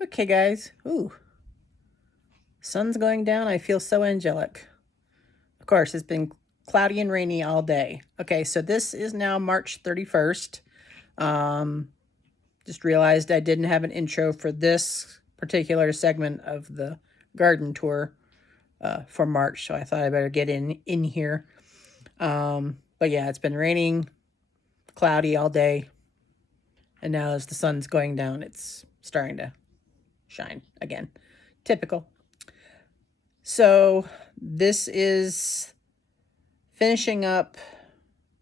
Okay, guys. Ooh, sun's going down. I feel so angelic. Of course, it's been cloudy and rainy all day. Okay, so this is now March 31st. Um, just realized I didn't have an intro for this particular segment of the garden tour for March, so I thought I better get in here. But yeah, it's been raining, cloudy all day, and now as the sun's going down, it's starting to shine again. Typical. So this is finishing up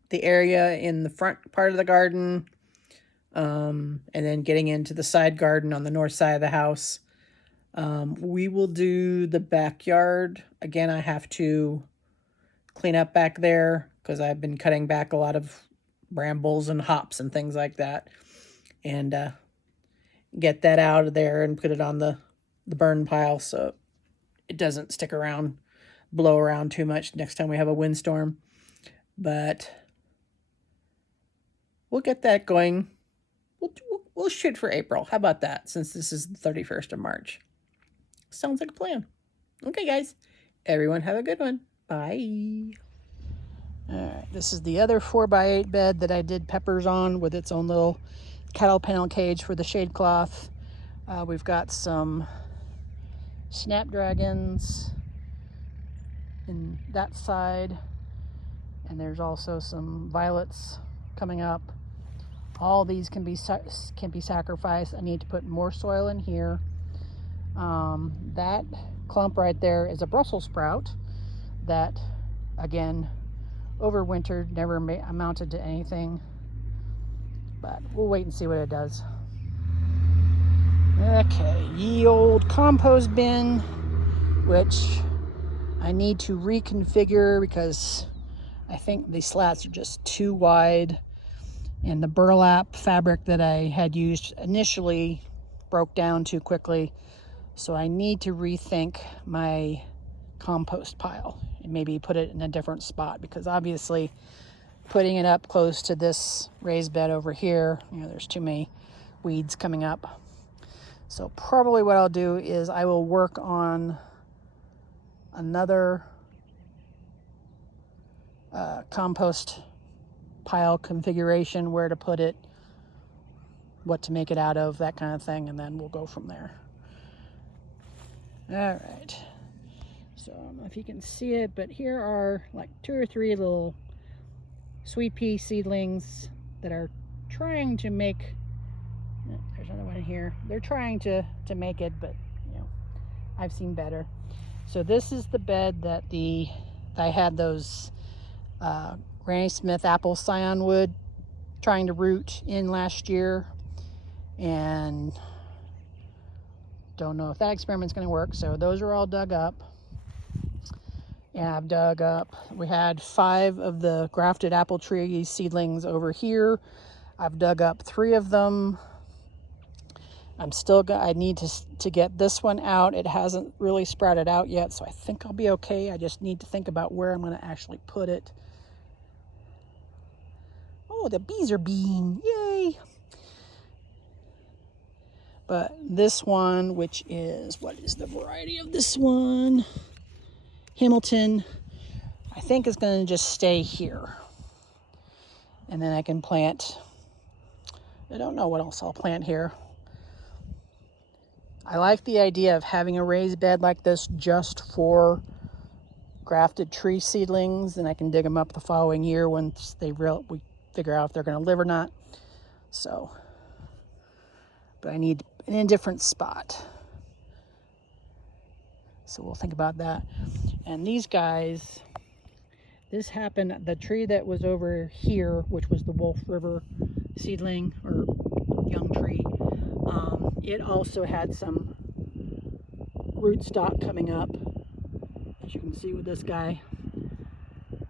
the area in the front part of the garden, and then getting into the side garden on the north side of the house. We will do the backyard. Again, I have to clean up back there because I've been cutting back a lot of brambles and hops and things like that. And get that out of there and put it on the burn pile so it doesn't stick around, blow around too much next time we have a windstorm. But we'll get that going. We'll shoot for April. How about that, since this is the 31st of March? Sounds like a plan. Okay, guys. Everyone have a good one. Bye. All right, this is the other 4x8 bed that I did peppers on with its own little cattle panel cage for the shade cloth. We've got some snapdragons in that side, and there's also some violets coming up. All these can be sacrificed. I need to put more soil in here. That clump right there is a Brussels sprout that, again, overwintered, never amounted to anything, but we'll wait and see what it does. Okay, ye old compost bin, which I need to reconfigure because I think the slats are just too wide, and the burlap fabric that I had used initially broke down too quickly. So I need to rethink my compost pile and maybe put it in a different spot, because obviously putting it up close to this raised bed over here, there's too many weeds coming up. So probably what I'll do is I will work on another compost pile configuration, where to put it, what to make it out of, that kind of thing, and then we'll go from there. All right. So I don't know if you can see it, but here are like 2 or 3 little sweet pea seedlings that are trying to make, there's another one here. They're trying to make it, but I've seen better. So this is the bed that I had those Granny Smith apple scion wood trying to root in last year, and don't know if that experiment's going to work. So those are all dug up. And I've dug up, we had 5 of the grafted apple tree seedlings over here. I've dug up 3 of them. I need to get this one out. It hasn't really sprouted out yet, so I think I'll be okay. I just need to think about where I'm going to actually put it. Oh, the bees are being, yay! But this one, which is, what is the variety of this one? Hamilton, I think is going to just stay here. And then I can plant, I don't know what else I'll plant here. I like the idea of having a raised bed like this just for grafted tree seedlings, and I can dig them up the following year once we figure out if they're going to live or not. So, but I need in a different spot. So we'll think about that. And these guys, this happened, the tree that was over here, which was the Wolf River seedling or young tree, it also had some rootstock coming up, as you can see with this guy.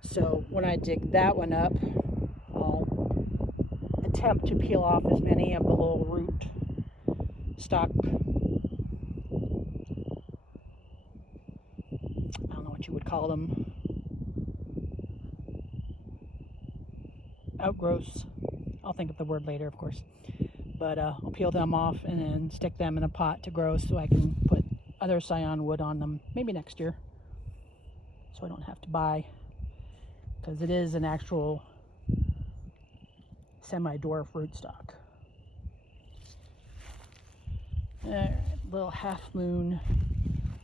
So when I dig that one up, I'll attempt to peel off as many of the little root stock, I don't know what you would call them, outgrowths. I'll think of the word later, of course. But I'll peel them off and then stick them in a pot to grow so I can put other scion wood on them maybe next year. So I don't have to buy, because it is an actual semi-dwarf rootstock. Alright, little half moon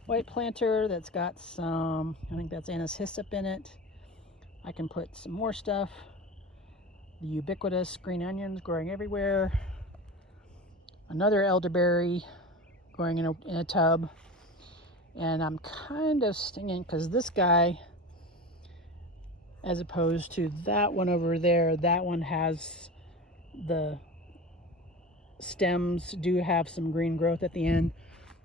white planter that's got some, I think that's Anise hyssop in it. I can put some more stuff. The ubiquitous green onions growing everywhere. Another elderberry growing in a tub. And I'm kind of stinging because this guy, as opposed to that one over there, that one has the stems do have some green growth at the end.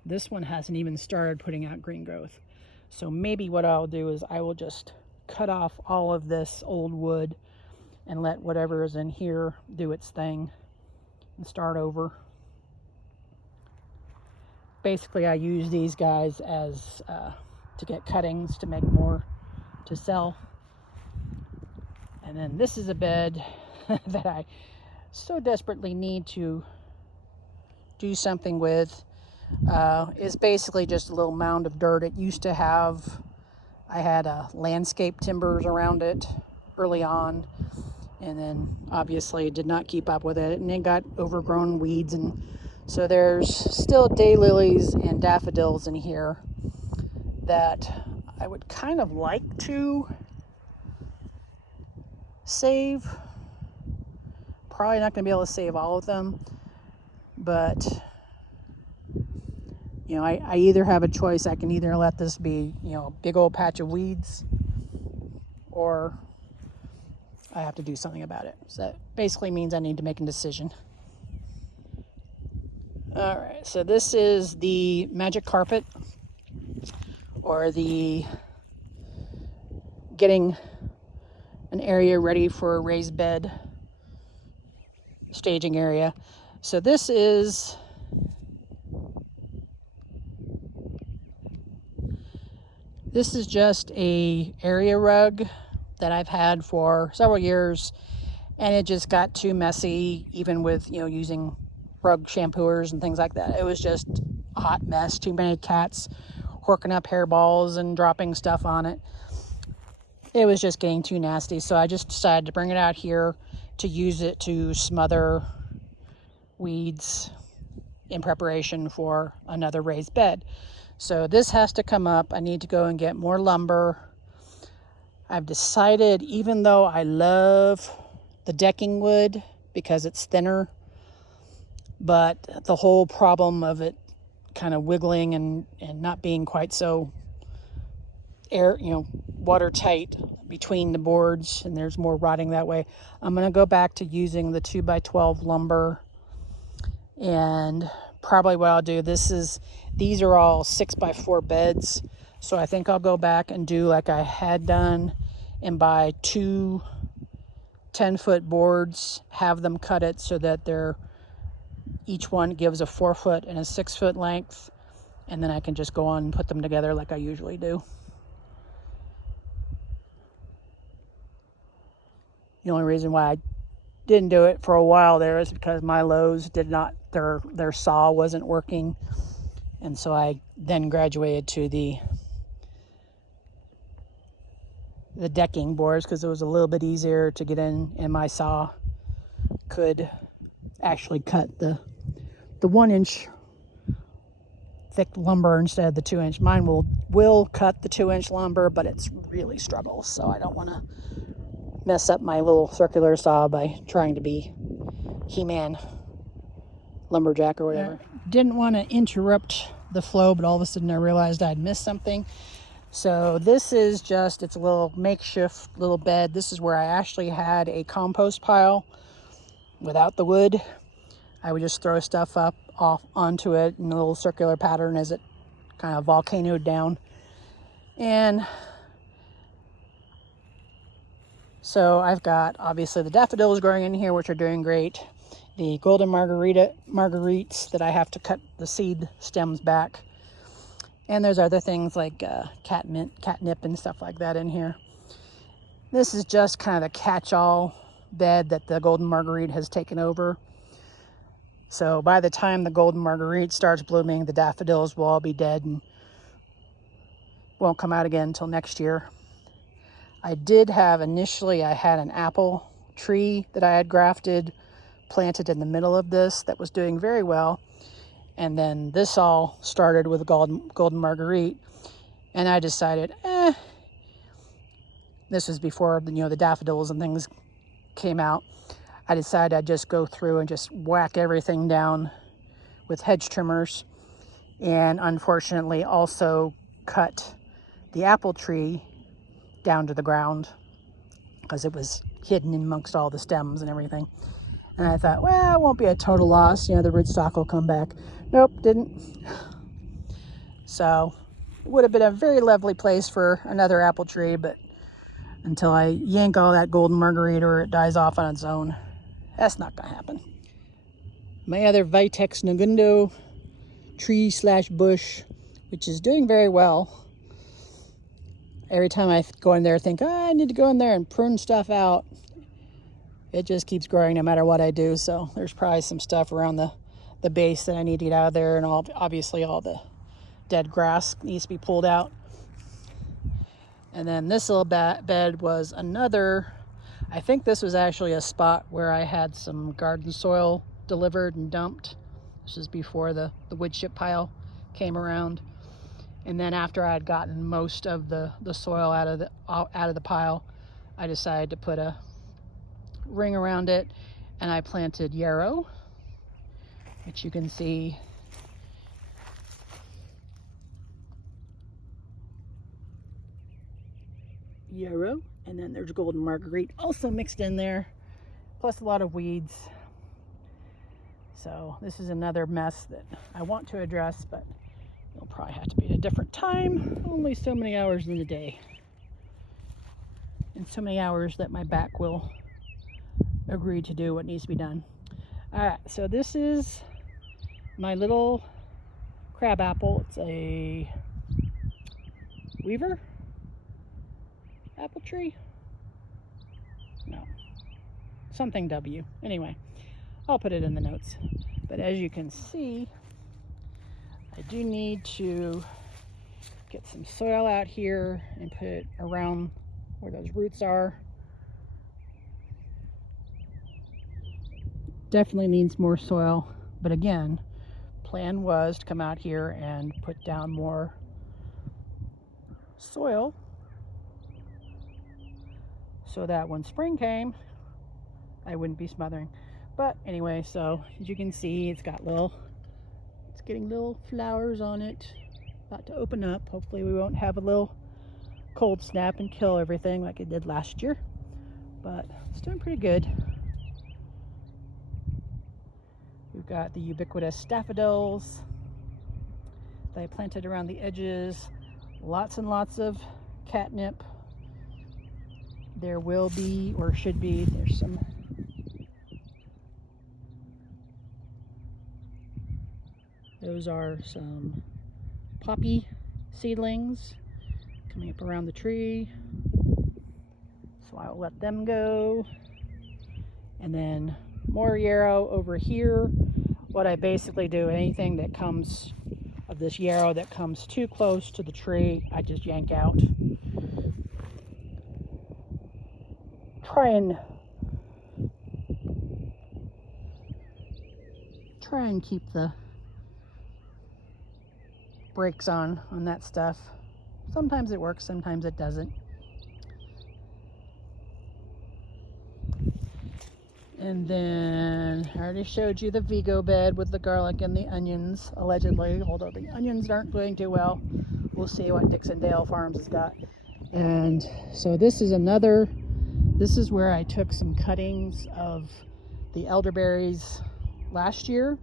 This one hasn't even started putting out green growth. So maybe what I'll do is I will just cut off all of this old wood and let whatever is in here do its thing and start over. Basically, I use these guys as to get cuttings to make more to sell. And then this is a bed that I so desperately need to do something with. It's basically just a little mound of dirt. It used to have, I had landscape timbers around it early on, and then obviously did not keep up with it, and it got overgrown weeds, and so there's still daylilies and daffodils in here that I would kind of like to save. Probably not going to be able to save all of them, but you know, I either have a choice. I can either let this be, you know, a big old patch of weeds, or I have to do something about it. So that basically means I need to make a decision. All right, so this is the magic carpet, or the getting an area ready for a raised bed staging area. So this is just a area rug that I've had for several years, and it just got too messy, even with, you know, using rug shampooers and things like that. It was just a hot mess. Too many cats horking up hairballs and dropping stuff on it. It was just getting too nasty, so I just decided to bring it out here to use it to smother weeds in preparation for another raised bed. So this has to come up. I need to go and get more lumber. I've decided, even though I love the decking wood because it's thinner, but the whole problem of it kind of wiggling and not being quite so watertight between the boards, and there's more rotting that way. I'm going to go back to using the 2x12 lumber, and probably what I'll do, these are all 6x4 beds, so I think I'll go back and do like I had done and buy 2 10-foot boards, have them cut it so that each one gives a 4-foot and a 6-foot length, and then I can just go on and put them together like I usually do. The only reason why I didn't do it for a while there is because my Lowe's did not, their saw wasn't working, and so I then graduated to the decking boards because it was a little bit easier to get in, and my saw could actually cut the 1-inch thick lumber instead of the 2-inch. Mine will cut the 2-inch lumber, but it's really struggles, so I don't want to mess up my little circular saw by trying to be He-Man lumberjack or whatever. Didn't want to interrupt the flow, but all of a sudden I realized I'd missed something. So this is just, it's a little makeshift little bed. This is where I actually had a compost pile without the wood. I would just throw stuff off onto it in a little circular pattern as it kind of volcanoed down. And so I've got obviously the daffodils growing in here, which are doing great. The golden marguerites that I have to cut the seed stems back. And there's other things like catnip and stuff like that in here. This is just kind of a catch-all bed that the golden marguerite has taken over. So by the time the golden marguerite starts blooming, the daffodils will all be dead and won't come out again until next year. I did have initially, I had an apple tree that I had grafted, planted in the middle of this that was doing very well. And then this all started with golden marguerite. And I decided, this was before, the daffodils and things came out. I decided I'd just go through and just whack everything down with hedge trimmers, and unfortunately also cut the apple tree down to the ground because it was hidden amongst all the stems and everything. And I thought, well, it won't be a total loss. The rootstock will come back. Nope, didn't. So it would have been a very lovely place for another apple tree, but until I yank all that golden marguerite or it dies off on its own, that's not going to happen. My other Vitex Negundo tree / bush, which is doing very well. Every time I go in there, I think, I need to go in there and prune stuff out. It just keeps growing no matter what I do. So there's probably some stuff around the base that I need to get out of there. And obviously all the dead grass needs to be pulled out. And then this little bed was another, I think this was actually a spot where I had some garden soil delivered and dumped. This is before the wood chip pile came around. And then after I had gotten most of the soil out of the pile, I decided to put a ring around it, and I planted yarrow, which you can see. Yarrow, and then there's golden marguerite also mixed in there, plus a lot of weeds. So this is another mess that I want to address, but it'll probably have to be at a different time. Only so many hours in the day, and so many hours that my back will agree to do what needs to be done. All right, so this is my little crab apple. It's a Weaver apple tree? No, something W. Anyway, I'll put it in the notes. But as you can see, I do need to get some soil out here and put it around where those roots are. Definitely needs more soil, but again, plan was to come out here and put down more soil so that when spring came, I wouldn't be smothering. But anyway, so as you can see, it's getting little flowers on it, about to open up. Hopefully we won't have a little cold snap and kill everything like it did last year, but it's doing pretty good. We've got the ubiquitous daffodils that I planted around the edges. Lots and lots of catnip. There will be, or should be, there's some those are some poppy seedlings coming up around the tree, so I'll let them go. And then more yarrow over here. What I basically do, anything that comes of this yarrow that comes too close to the tree, I just yank out. Try and keep the brakes on that stuff. Sometimes it works, sometimes it doesn't. And then I already showed you the Vigo bed with the garlic and the onions, allegedly, although the onions aren't doing too well. We'll see what Dixondale Farms has got. And so this is where I took some cuttings of the elderberries last year,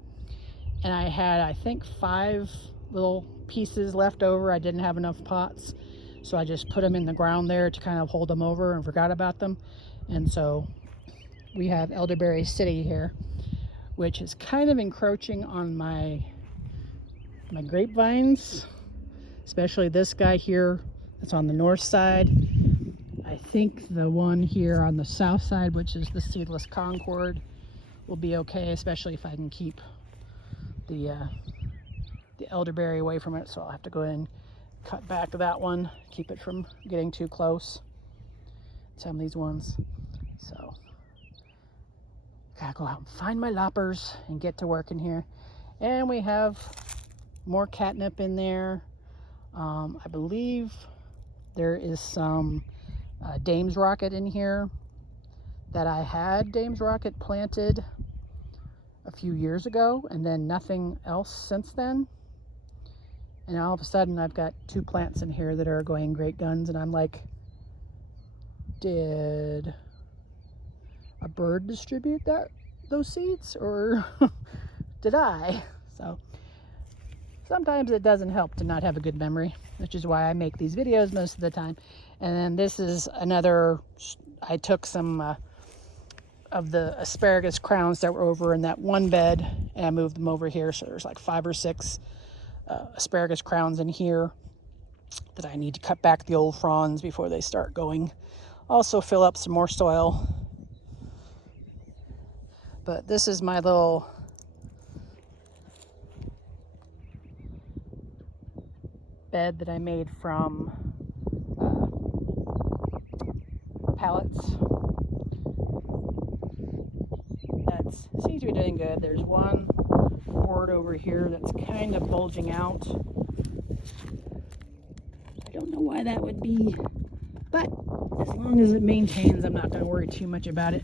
and I had, I think, 5 little pieces left over. I didn't have enough pots, so I just put them in the ground there to kind of hold them over and forgot about them. And so we have elderberry city here, which is kind of encroaching on my grapevines, especially this guy here that's on the north side. I think the one here on the south side, which is the seedless Concord, will be okay, especially if I can keep the elderberry away from it, so I'll have to go in and cut back that one, keep it from getting too close. Some of these ones. So gotta go out and find my loppers and get to work in here. And we have more catnip in there. I believe there is some Dame's Rocket in here that I had Dame's Rocket planted a few years ago, and then nothing else since then. And all of a sudden I've got 2 plants in here that are going great guns, and I'm like, did a bird distribute those seeds, or did I? So sometimes it doesn't help to not have a good memory, which is why I make these videos most of the time. And then this is another, I took some of the asparagus crowns that were over in that one bed, and I moved them over here. So there's like 5 or 6 asparagus crowns in here that I need to cut back the old fronds before they start going. Also fill up some more soil. But this is my little bed that I made from pallets. That seems to be doing good. There's one board over here that's kind of bulging out. I don't know why that would be, but as long as it maintains, I'm not going to worry too much about it.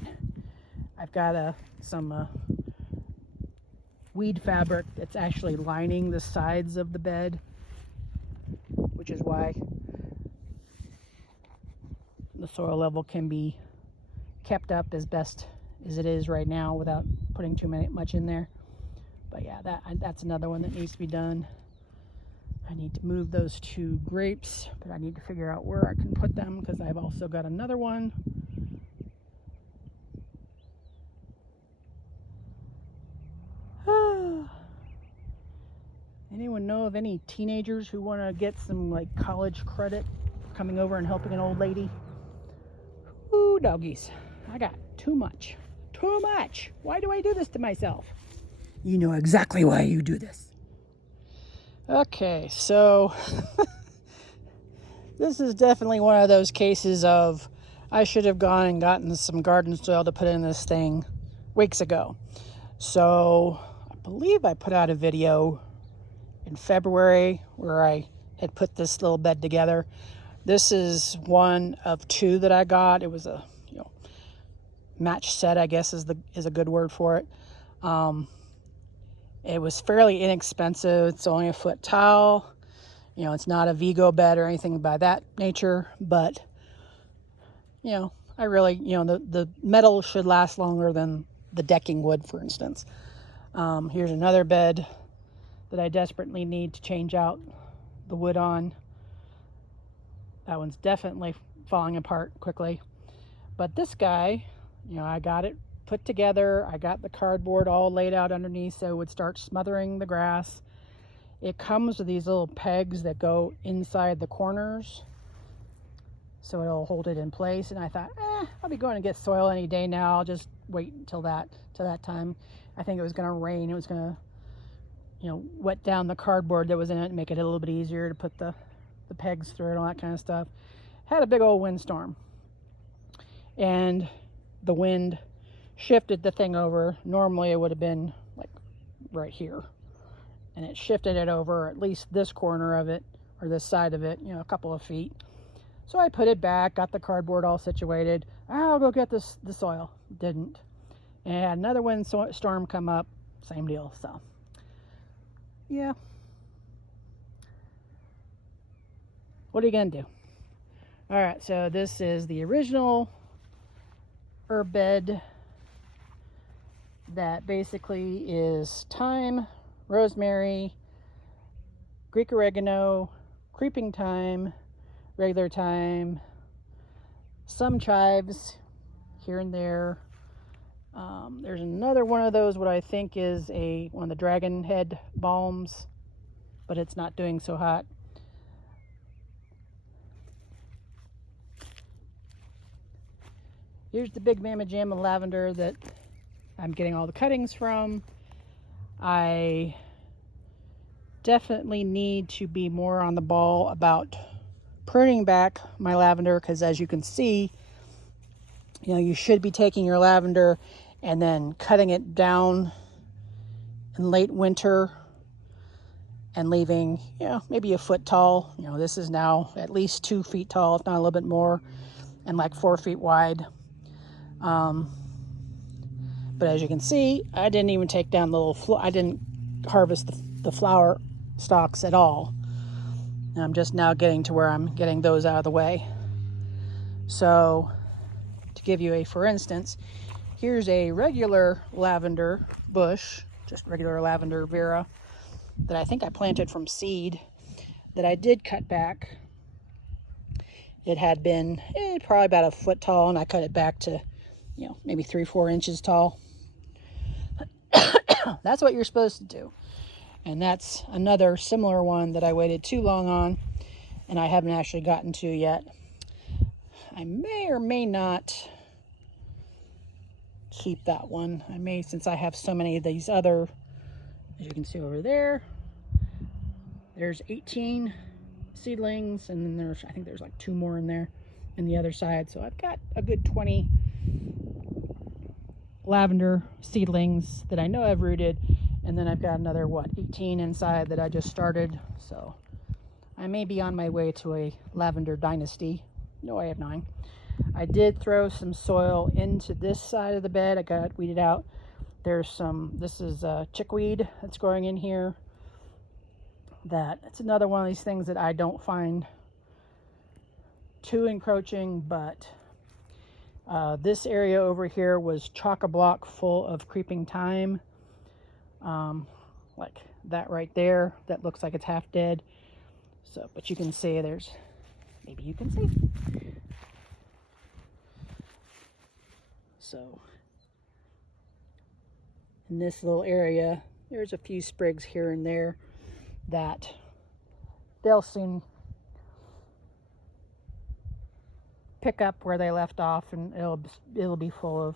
I've got some weed fabric that's actually lining the sides of the bed, which is why the soil level can be kept up as best as it is right now without putting too much in there. But yeah, that's another one that needs to be done. I need to move those 2 grapes, but I need to figure out where I can put them, because I've also got another one. Anyone know of any teenagers who want to get some like college credit for coming over and helping an old lady? Ooh, doggies. I got too much. Too much. Why do I do this to myself? You know exactly why you do this. Okay, so this is definitely one of those cases of I should have gone and gotten some garden soil to put in this thing weeks ago. So I believe I put out a video in February where I had put this little bed together. This is one of 2 that I got. It was a match set, I guess is a good word for it. It was fairly inexpensive. It's only a foot tile. It's not a Vigo bed or anything by that nature, but I really, the metal should last longer than the decking would, for instance. Here's another bed that I desperately need to change out the wood on. That one's definitely falling apart quickly. But this guy, I got it put together. I got the cardboard all laid out underneath so it would start smothering the grass. It comes with these little pegs that go inside the corners, so it'll hold it in place. And I thought, I'll be going to get soil any day now. I'll just wait until that time. I think it was going to rain. It was going to, wet down the cardboard that was in it and make it a little bit easier to put the pegs through it and all that kind of stuff. Had a big old windstorm, and the wind shifted the thing over. Normally it would have been like right here, and it shifted it over at least this corner of it, or this side of it, a couple of feet. So I put it back, got the cardboard all situated. I'll go get the soil. Didn't. And I had another windstorm come up, same deal. So yeah, what are you gonna do? All right, so this is the original herb bed that basically is thyme, rosemary, Greek oregano, creeping thyme, regular thyme, some chives here and there. There's another one of those, what I think is one of the dragon head balms, but it's not doing so hot. Here's the big Mama Jamma lavender that I'm getting all the cuttings from. I definitely need to be more on the ball about pruning back my lavender, because as you can see, you should be taking your lavender and then cutting it down in late winter and leaving, maybe a foot tall. This is now at least 2 feet tall, if not a little bit more, and like 4 feet wide. But as you can see, I didn't even take down I didn't harvest the flower stalks at all. And I'm just now getting to where I'm getting those out of the way. So to give you for instance, here's a regular lavender bush, just regular lavender vera, that I think I planted from seed, that I did cut back. It had been probably about a foot tall, and I cut it back to, maybe 3-4 inches tall. That's what you're supposed to do. And that's another similar one that I waited too long on, and I haven't actually gotten to yet. I may or may not keep that one. I may, since I have so many of these other, as you can see over there, there's 18 seedlings, and then I think there's like 2 more in there in the other side. So I've got a good 20 lavender seedlings that I know I've rooted, and then I've got another 18 inside that I just started. So I may be on my way to a lavender dynasty. No, I have 9. I did throw some soil into this side of the bed. I got it weeded out. This is chickweed that's growing in here. It's another one of these things that I don't find too encroaching, but this area over here was chock-a-block full of creeping thyme, like that right there. That looks like it's half dead. So, but you can see maybe you can see. So in this little area, there's a few sprigs here and there that they'll soon pick up where they left off, and it'll be full of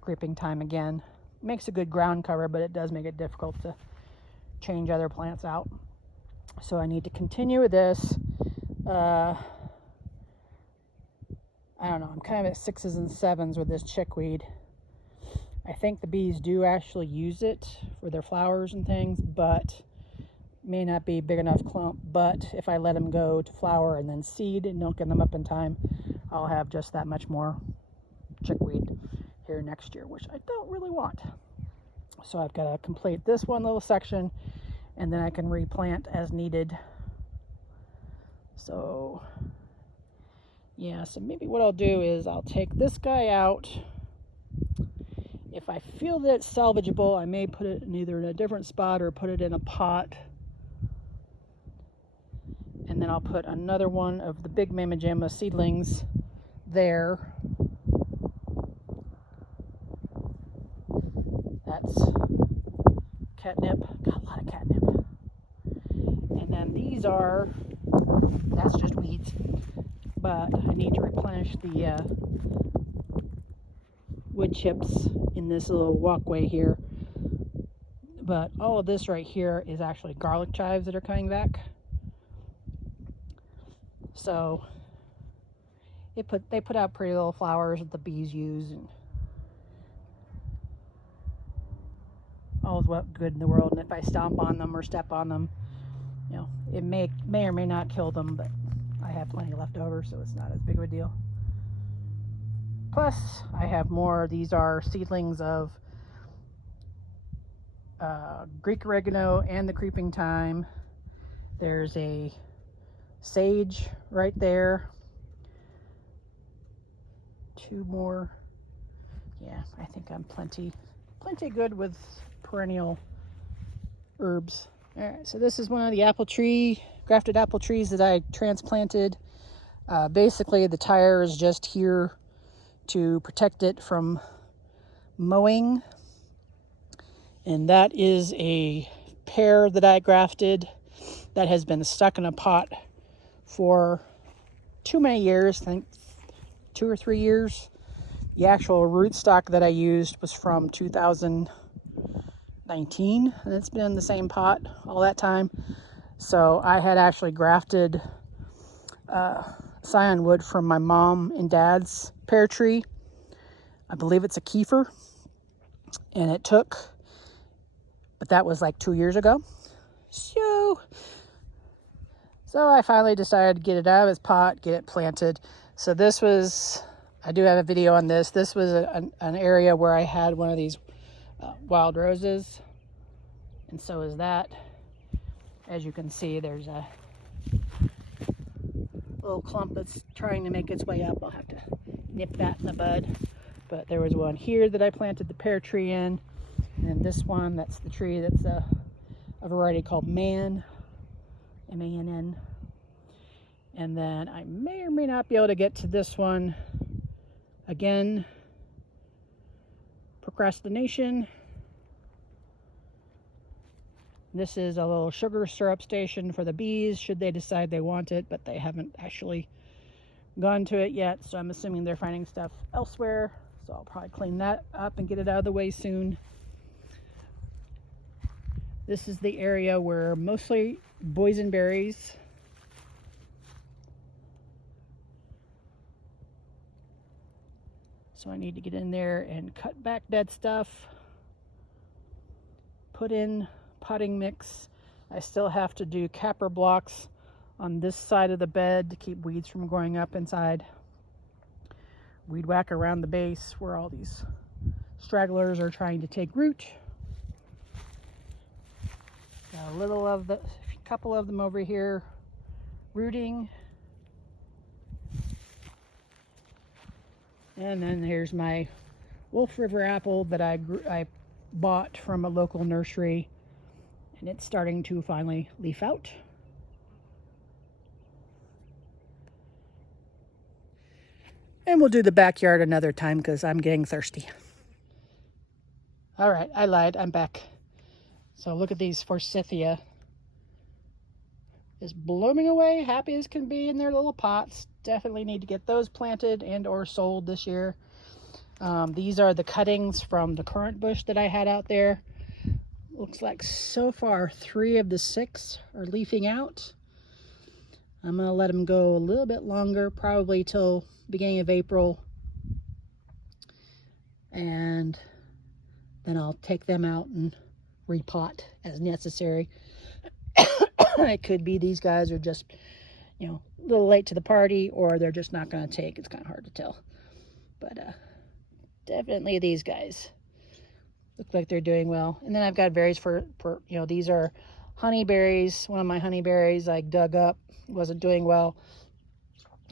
creeping thyme again. It makes a good ground cover, but it does make it difficult to change other plants out. So I need to continue with this. I don't know, I'm kind of at 6s and 7s with this chickweed. I think the bees do actually use it for their flowers and things, but may not be big enough clump. But if I let them go to flower and then seed and don't get them up in time, I'll have just that much more chickweed here next year, which I don't really want. So I've got to complete this one little section, and then I can replant as needed. So yeah, so maybe what I'll do is I'll take this guy out. If I feel that it's salvageable, I may put it either in a different spot or put it in a pot. And then I'll put another one of the big Mamma Jamma seedlings there. That's catnip. Got a lot of catnip. And then that's just weeds. But I need to replenish the wood chips in this little walkway here. But all of this right here is actually garlic chives that are coming back. So they put out pretty little flowers that the bees use, and all is what good in the world. And if I stomp on them or step on them, it may or may not kill them, but I have plenty left over, so it's not as big of a deal. Plus, I have more. These are seedlings of Greek oregano and the creeping thyme. There's a sage right there. 2 more. Yeah, I think I'm plenty good with perennial herbs. All right, so this is one of the grafted apple trees that I transplanted. Basically, the tire is just here to protect it from mowing. And that is a pear that I grafted that has been stuck in a pot for too many years, I think 2 or 3 years. The actual rootstock that I used was from 2009 19, and it's been in the same pot all that time. So I had actually grafted scion wood from my mom and dad's pear tree. I believe it's a Kiefer, and it took, but that was like 2 years ago. So I finally decided to get it out of its pot, get it planted. So this was, I do have a video on this. This was an area where I had one of these wild roses, and so is that. As you can see, there's a little clump that's trying to make its way up. I'll have to nip that in the bud. But there was one here that I planted the pear tree in, and this one, that's the tree that's a variety called Man, M-A-N-N. And then I may or may not be able to get to this one. Again, procrastination. This is a little sugar syrup station for the bees, should they decide they want it, but they haven't actually gone to it yet, so I'm assuming they're finding stuff elsewhere. So I'll probably clean that up and get it out of the way soon. This is the area where mostly boysenberries. So I need to get in there and cut back dead stuff, put in potting mix. I still have to do capper blocks on this side of the bed to keep weeds from growing up inside. Weed whack around the base where all these stragglers are trying to take root. Got a couple of them over here rooting. And then here's my Wolf River apple that I bought from a local nursery, and it's starting to finally leaf out. And we'll do the backyard another time because I'm getting thirsty. All right, I lied, I'm back. So look at these forsythia. Just blooming away, happy as can be in their little pots. Definitely need to get those planted and or sold this year. These are the cuttings from the currant bush that I had out there. Looks like so far 3 of the 6 are leafing out. I'm gonna let them go a little bit longer, probably till beginning of April, and then I'll take them out and repot as necessary. It could be these guys are just, you know, a little late to the party, or they're just not going to take. It's kind of hard to tell. But definitely these guys look like they're doing well. And then I've got berries for you know, these are honeyberries. One of my honeyberries I dug up, wasn't doing well.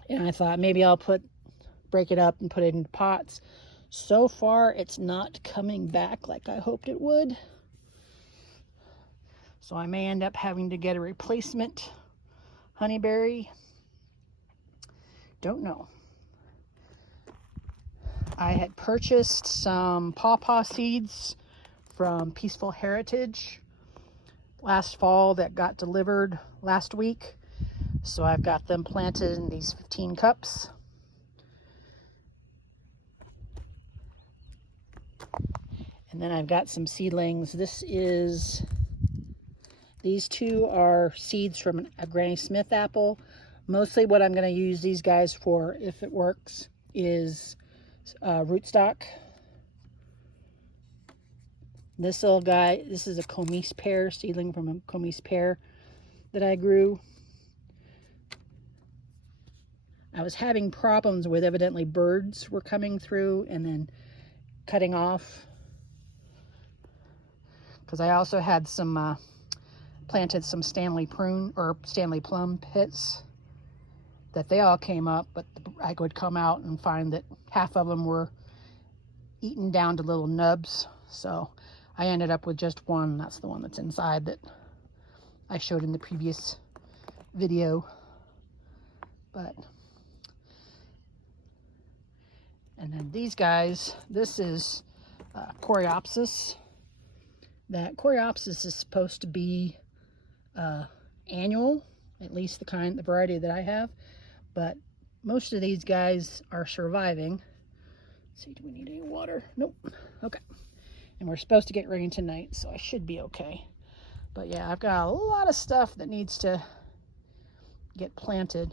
And I thought maybe I'll break it up and put it in pots. So far, it's not coming back like I hoped it would. So I may end up having to get a replacement honeyberry. Don't know. I had purchased some pawpaw seeds from Peaceful Heritage last fall that got delivered last week. So I've got them planted in these 15 cups. And then I've got some seedlings. These 2 are seeds from a Granny Smith apple. Mostly what I'm going to use these guys for, if it works, is rootstock. This little guy, this is a Comice pear, seedling from a Comice pear that I grew. I was having problems with, evidently birds were coming through and then cutting off. Because I also had some planted some Stanley plum pits that they all came up, but I would come out and find that half of them were eaten down to little nubs. So I ended up with just one. That's the one that's inside that I showed in the previous video. And then these guys, this is Coreopsis. That Coreopsis is supposed to be annual, at least the variety that I have, but most of these guys are surviving. Let's see, do we need any water? Nope. Okay. And we're supposed to get rain tonight, so I should be okay. But yeah, I've got a lot of stuff that needs to get planted.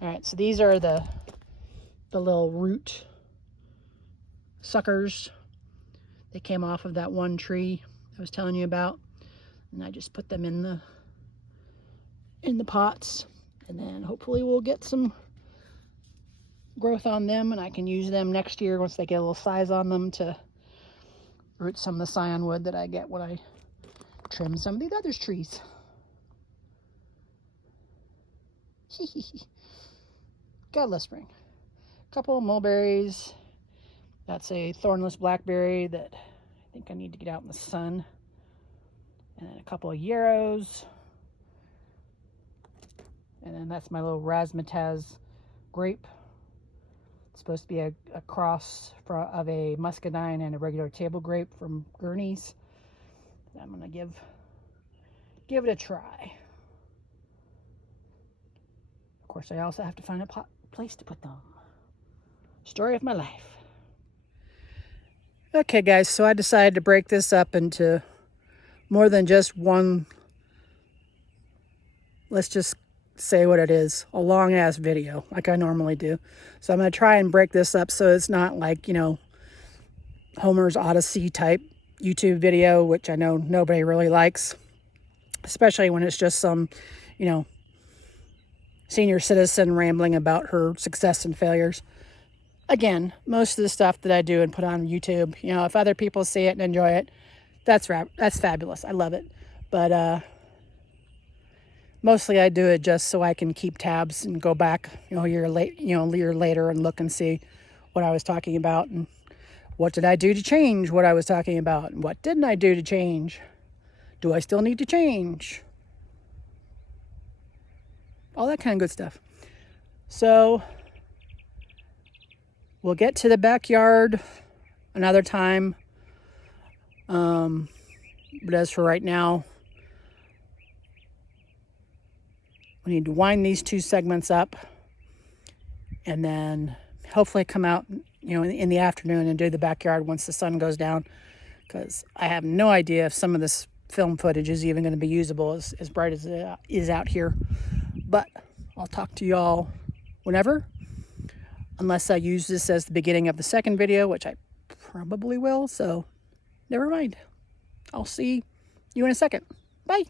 All right, so these are the little root suckers. They came off of that one tree I was telling you about. And I just put them in the pots. And then hopefully we'll get some growth on them, and I can use them next year once they get a little size on them to root some of the scion wood that I get when I trim some of these other trees. God love spring. A couple of mulberries. That's a thornless blackberry that I think I need to get out in the sun. And then a couple of yarrows. And then that's my little razzmatazz grape. It's supposed to be a cross of a muscadine and a regular table grape from Gurney's. I'm gonna give it a try. Of course, I also have to find a place to put them. Story of my life. Okay, guys, so I decided to break this up into more than just one, let's just say what it is, a long ass video like I normally do. So I'm going to try and break this up so it's not like, you know, Homer's Odyssey type YouTube video, which I know nobody really likes, especially when it's just some, you know, senior citizen rambling about her success and failures. Again, most of the stuff that I do and put on YouTube, you know, if other people see it and enjoy it, that's fabulous. I love it. But mostly I do it just so I can keep tabs and go back, you know, a year later and look and see what I was talking about and what did I do to change what I was talking about and what didn't I do to change. Do I still need to change? All that kind of good stuff. So we'll get to the backyard another time. But as for right now, we need to wind these two segments up and then hopefully come out, you know, in the afternoon and do the backyard once the sun goes down, because I have no idea if some of this film footage is even going to be usable as bright as it is out here. But I'll talk to y'all whenever, unless I use this as the beginning of the second video, which I probably will, so never mind. I'll see you in a second. Bye.